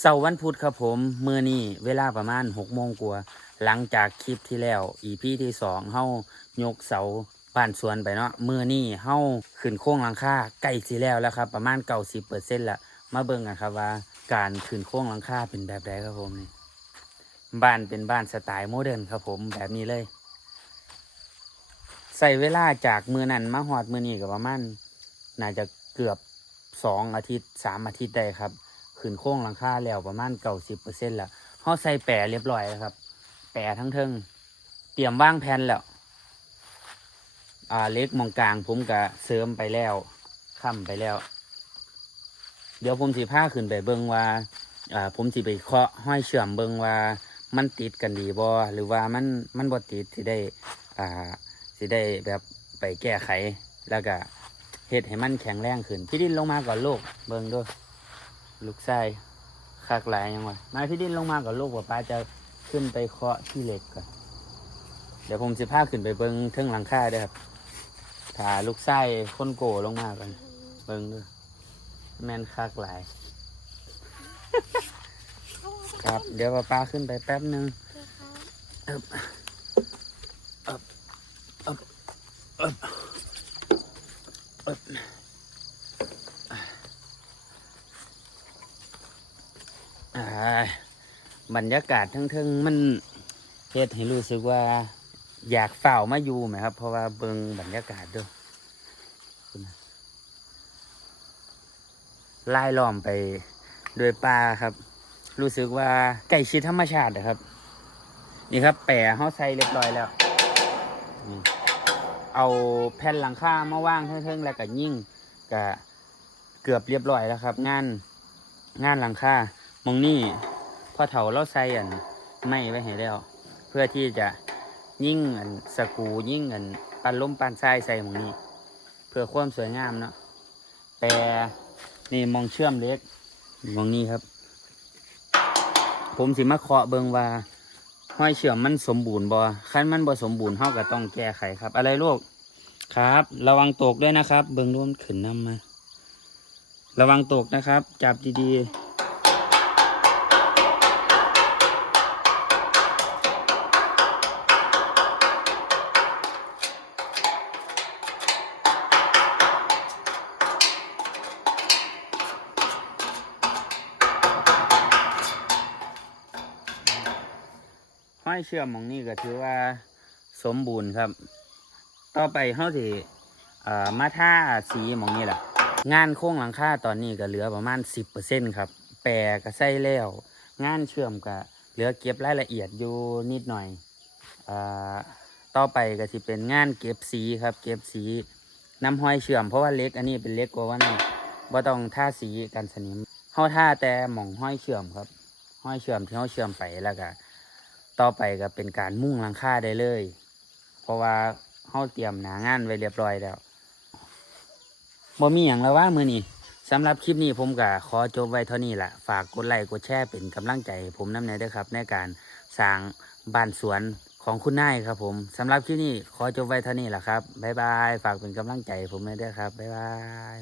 เสาร์วันพุธครับผมมือนี้เวลาประมาณหกโมงกว่าหลังจากคลิปที่แล้วอีพีที่สองเฮายกเสาบ้านสวนไปเนาะมือนี้เฮาขึ้นโค้งหลังคาใกล้สิแล้วแล้วครับ ประมาณเก้าสิบเปอร์เซ็นต์ละมาเบิ่งกันครับว่า การขึ้นโค้งหลังคาเป็นแบบใดครับผมนี่บ้านเป็นบ้านสไตล์โมเดิร์นครับผมแบบนี้เลย ใส่เวลาจากมือนั้นมาหอดมือนี้ก็ประมาณน่าจะเกือบสองอาทิตย์สามอาทิตย์ได้ครับ ขึ้นโค้งหลังคาแล้วประมาณเก้าสิบเปอร์เซ็นต์แล้วเขาใส่แปรเรียบร้อยแล้วครับ แปรทั้งเทิงเตรียมว่างแผ่นแล้ว อ่าเล็กมองกลางผมก็เสริมไปแล้วค้ำไปแล้ว เดี๋ยวผมสิพาขึ้นไปเบิ่งว่า อ่า ผมสิไปเคาะห้อยเชื่อมเบิ่งว่ามันติดกันดีบ่หรือว่ามันมันบ่ติดสิได้อ่าสิได้แบบไปแก้ไขแล้วก็เฮ็ดให้มันแข็งแรงขึ้นพี่ดินลงมาก่อนลูกเบิ่งด้วย ลูกไส้คักหลายยังวะนายพี่ดินลงมากับลูกว่าป้าจะขึ้นไปเคาะที่เหล็กก่อนเดี๋ยวผมจะพาขึ้นไปเบิ้งเทิงหลังคาเด้วยครับถ้าลูกไส้ค้นโกลงมากันเบิ้งด้วยแมนคักหลาย ครับ เดี๋ยวป้าป้าขึ้นไปแป๊บหนึ่งเอบเอบเอบเอบเอบอ่า บรรยากาศทั้งๆมันเฮ็ดให้รู้สึกว่า อยากเฝ้ามาอยู่ไหมครับ เพราะว่าเบิงบรรยากาศด้วยไล่ล้อมไปโดยป่าครับ รู้สึกว่าใกล้ชิดธรรมชาติอะครับ นี่ครับ แปะเขาใส่เรียบร้อยแล้วเอาแผ่นหลังคามาว่างเทิงๆแล้วก็ยิ่งก็เกือบเรียบร้อยแล้วครับ งานงานหลังคามองนี่ พ่อเถาเราใส่อันไม่ไว้ให้แล้ว เพื่อที่จะยิ่งอันสกูยิ่งอันปันล้มปันทรายใส่หมองนี้ เพื่อความสวยงามเนาะแต่นี่มองเชื่อมเล็กมองนี้ครับ ผมสิมาเคาะเบิงว่าห้อยเชื่อมมันสมบูรณ์บ่คันมันบ่สมบูรณ์เฮาก็ต้องแก้ไขครับ อะไรลูกครับ ระวังตกด้วยนะครับ เบิงร่วมขึ้นน้ำมา ระวังตกนะครับ จับดีๆ ห้อยเชื่อมหมองนี้ก็ถือว่าสมบูรณ์ครับ ต่อไปเขาสิมาท่าสีมองนี้แหละงานโค้งหลังคาตอนนี้ก็เหลือประมาณสิบเปอร์เซ็นครับ แปรก็ใส่แล้ว งานเชื่อมก็เหลือเก็บรายละเอียดอยู่นิดหน่อยอ่อต่อไปก็สิเป็นงานเก็บสีครับ เก็บสีน้ำห้อยเชื่อมเพราะว่าเล็กอันนี้เป็นเล็กกว่าว่านี่บ่ต้องท่าสีกันสนิมเขาท่าแต่หม่องห้อยเชื่อมครับ ห้อยเชื่อมที่เขาเชื่อมไปแล้วก็ ต่อไปก็เป็นการมุ่งหลังคาได้เลย เพราะว่าเขาเตรียมหนางานไว้เรียบร้อยแล้วบ่มีอย่างแล้วว่ามือนี้สำหรับคลิปนี้ผมก็ขอจบไว้เท่านี้แหละฝากกดไลค์กดแชร์เป็นกำลังใจ ผมน้ำเนยด้วยครับ ในการสร้างบ้านสวนของคุณนายครับ ผมสำหรับคลิปนี้ขอจบไว้เท่านี้แหละครับบ๊ายบายฝากเป็นกำลังใจให้ผมด้วยครับบ๊ายบาย